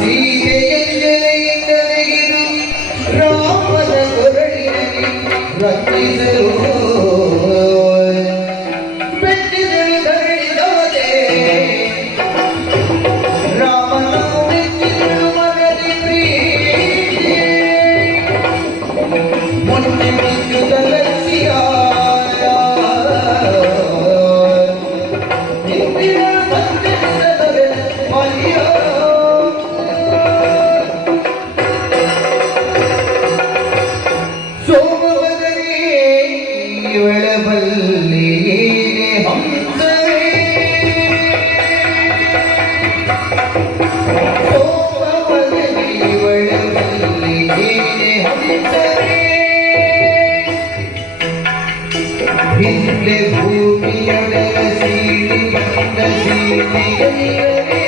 He भिन्न भूमि सीढ़ी सीढ़ी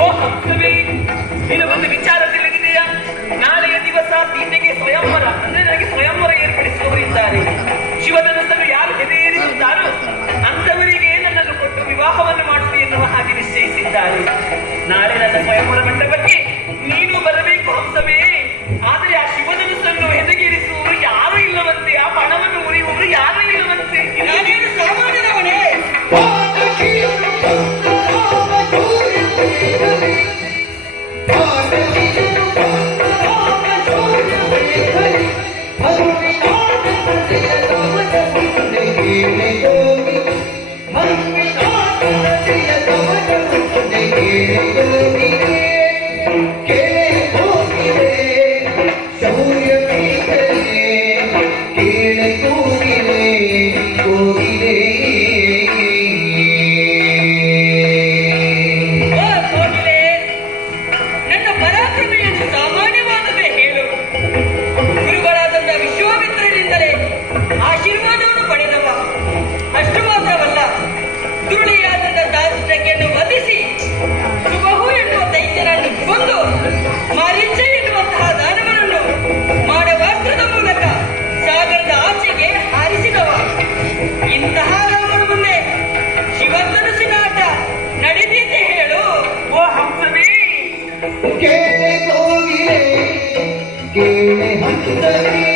ಓ ಹಂಸವೇ ವಿಚಾರ ತಿಳಿದಿದೆಯಾ ನಾಳೆಯ ದಿವಸ ಸೀತೆಗೆ ಸ್ವಯಂವರ ಅಂದ್ರೆ ನನಗೆ ಸ್ವಯಂವರ ಏರ್ಪಡಿಸುವವರು کي ته ويکي کي نه